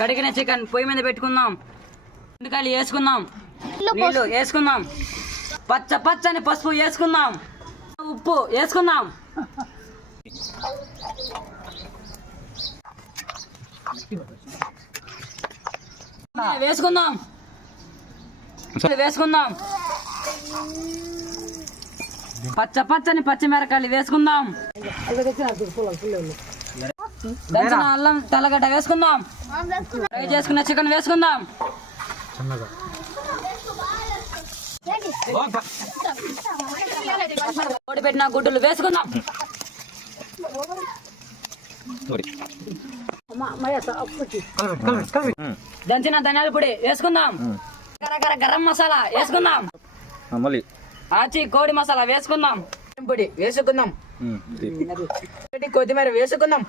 కడిగిన చికెన్ పొయ్యి మీద పెట్టుకుందాం. ఉల్లికాయలు వేసుకుందాం, నీళ్లు వేసుకుందాం, పచ్చని పసుపు వేసుకుందాం, ఉప్పు వేసుకుందాం. వేసుకుందాం వేసుకుందాం పచ్చని పచ్చిమిరకాయలు వేసుకుందాం. దంచిన అల్లం తెల్లగడ్డ వేసుకుందాం. ఫ్రై చేసుకున్న చికెన్ వేసుకుందాం. పొడి పెట్టిన గుడ్డులు వేసుకుందాం. దంచిన ధనియాల పొడి వేసుకుందాం. గరం మసాలా వేసుకుందాం. ఆచి కోడి మసాలా వేసుకుందాం. పొడి వేసుకుందాం. కొత్తిమీర వేసుకుందాం.